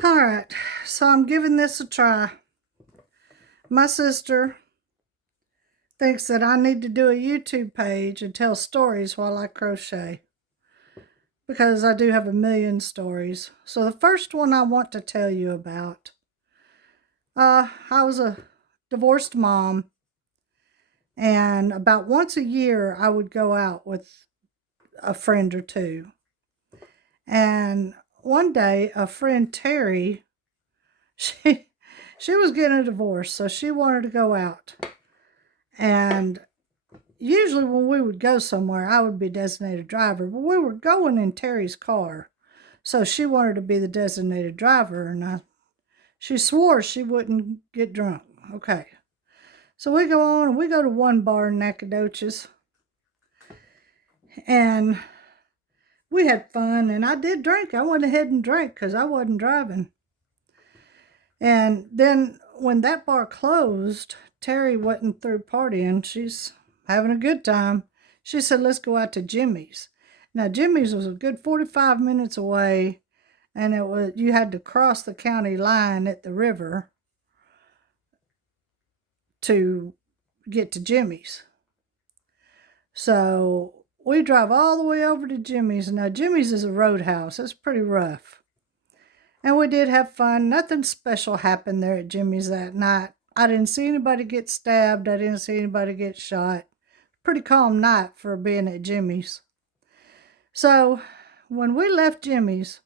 All right, so I'm giving this a try. My sister thinks that I need to do a YouTube page and tell stories while I crochet because I do have a million stories. So the first one I want to tell you about, I was a divorced mom, and about once a year I would go out with a friend or two. And one day, a friend, Terry, she she was getting a divorce, so she wanted to go out. And usually when we would go somewhere, I would be designated driver, but we were going in Terry's car. So she wanted to be the designated driver, and she swore she wouldn't get drunk. Okay. So we go on and we go to one bar in Nacogdoches, and we had fun, and I did drink. I went ahead and drank because I wasn't driving. And then when that bar closed, Terry wasn't through partying. She's having a good time. She said, let's go out to Jimmy's. Now, Jimmy's was a good 45 minutes away, and you had to cross the county line at the river to get to Jimmy's. So we drive all the way over to Jimmy's. Now, Jimmy's is a roadhouse. It's pretty rough. And we did have fun. Nothing special happened there at Jimmy's that night. I didn't see anybody get stabbed. I didn't see anybody get shot. Pretty calm night for being at Jimmy's. So when we left Jimmy's,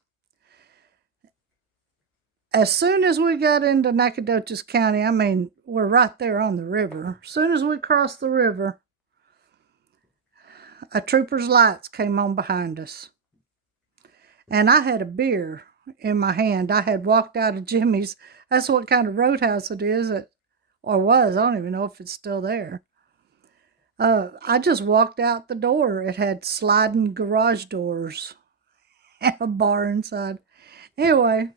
as soon as we got into Nacogdoches County, I mean, we're right there on the river. As soon as we crossed the river, a trooper's lights came on behind us. And I had a beer in my hand. I had walked out of Jimmy's. That's what kind of roadhouse it is, or was. I don't even know if it's still there. I just walked out the door. It had sliding garage doors and a bar inside. Anyway,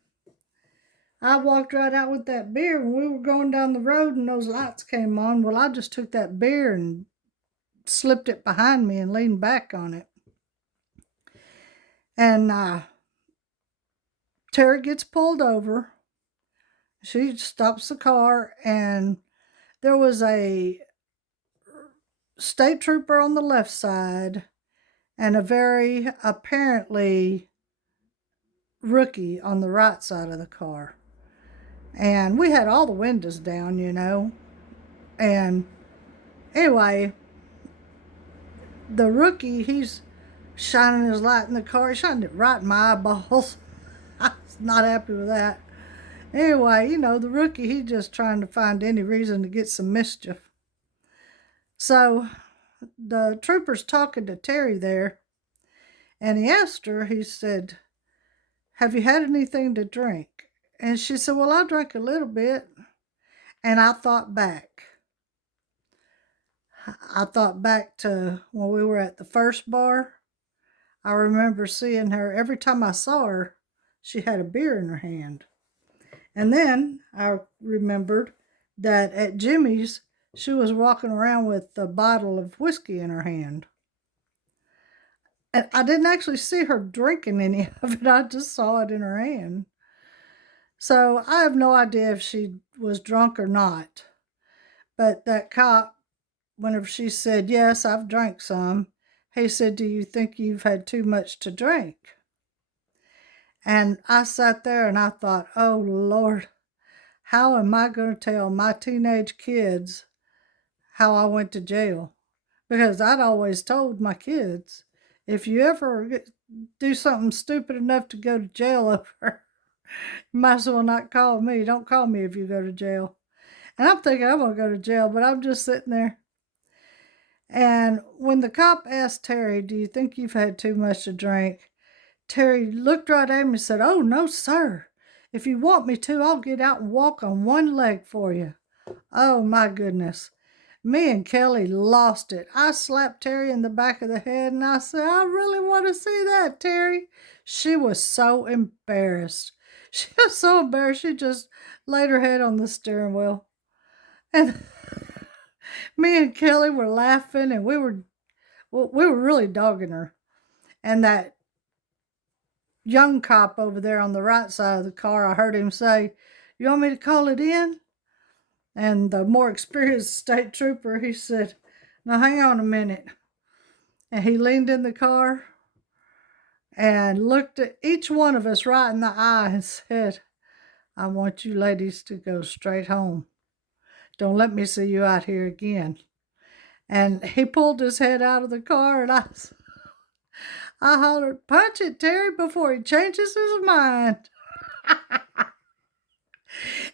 I walked right out with that beer when we were going down the road and those lights came on. Well, I just took that beer and slipped it behind me and leaned back on it. And Tara gets pulled over. She stops the car, and there was a state trooper on the left side and a very apparently rookie on the right side of the car. And we had all the windows down, And anyway, the rookie, he's shining his light in the car. He shined it right in my eyeballs. I was not happy with that. Anyway, the rookie, he's just trying to find any reason to get some mischief. So the trooper's talking to Terry there, and he asked her, he said, have you had anything to drink? And she said, well, I drank a little bit. And I thought back. To when we were at the first bar. I remember seeing her. Every time I saw her, she had a beer in her hand. And then I remembered that at Jimmy's, she was walking around with a bottle of whiskey in her hand. And I didn't actually see her drinking any of it. I just saw it in her hand. So I have no idea if she was drunk or not. But that cop, whenever she said, yes, I've drank some, he said, do you think you've had too much to drink? And I sat there and I thought, oh, Lord, how am I going to tell my teenage kids how I went to jail? Because I'd always told my kids, if you ever do something stupid enough to go to jail over, you might as well not call me. Don't call me if you go to jail. And I'm thinking I'm going to go to jail, but I'm just sitting there. And when the cop asked Terry, do you think you've had too much to drink? Terry looked right at him and said, oh, no, sir. If you want me to, I'll get out and walk on one leg for you. Oh, my goodness. Me and Kelly lost it. I slapped Terry in the back of the head and I said, I really want to see that, Terry. She was so embarrassed. She was so embarrassed, she just laid her head on the steering wheel. And me and Kelly were laughing, and we were really dogging her. And that young cop over there on the right side of the car, I heard him say, "You want me to call it in?" And the more experienced state trooper, he said, "Now hang on a minute." And he leaned in the car and looked at each one of us right in the eye and said, "I want you ladies to go straight home. Don't let me see you out here again." And he pulled his head out of the car, and I hollered, "Punch it, Terry, before he changes his mind."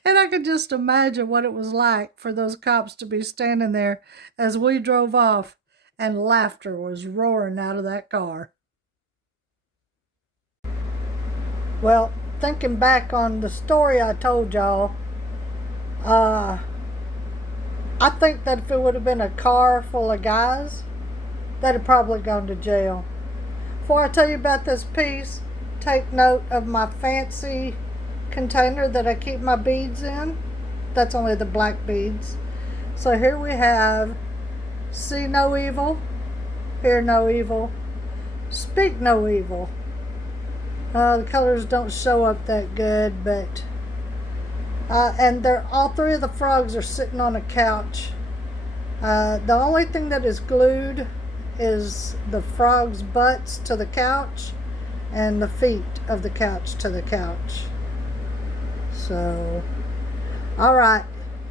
And I could just imagine what it was like for those cops to be standing there as we drove off, and laughter was roaring out of that car. Well, thinking back on the story I told y'all, I think that if it would have been a car full of guys, they'd have probably gone to jail. Before I tell you about this piece, take note of my fancy container that I keep my beads in. That's only the black beads. So here we have see no evil, hear no evil, speak no evil. The colors don't show up that good, but and they're all three of the frogs are sitting on a couch. The only thing that is glued is the frogs' butts to the couch and the feet of the couch to the couch. So, all right,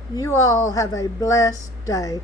you all have a blessed day.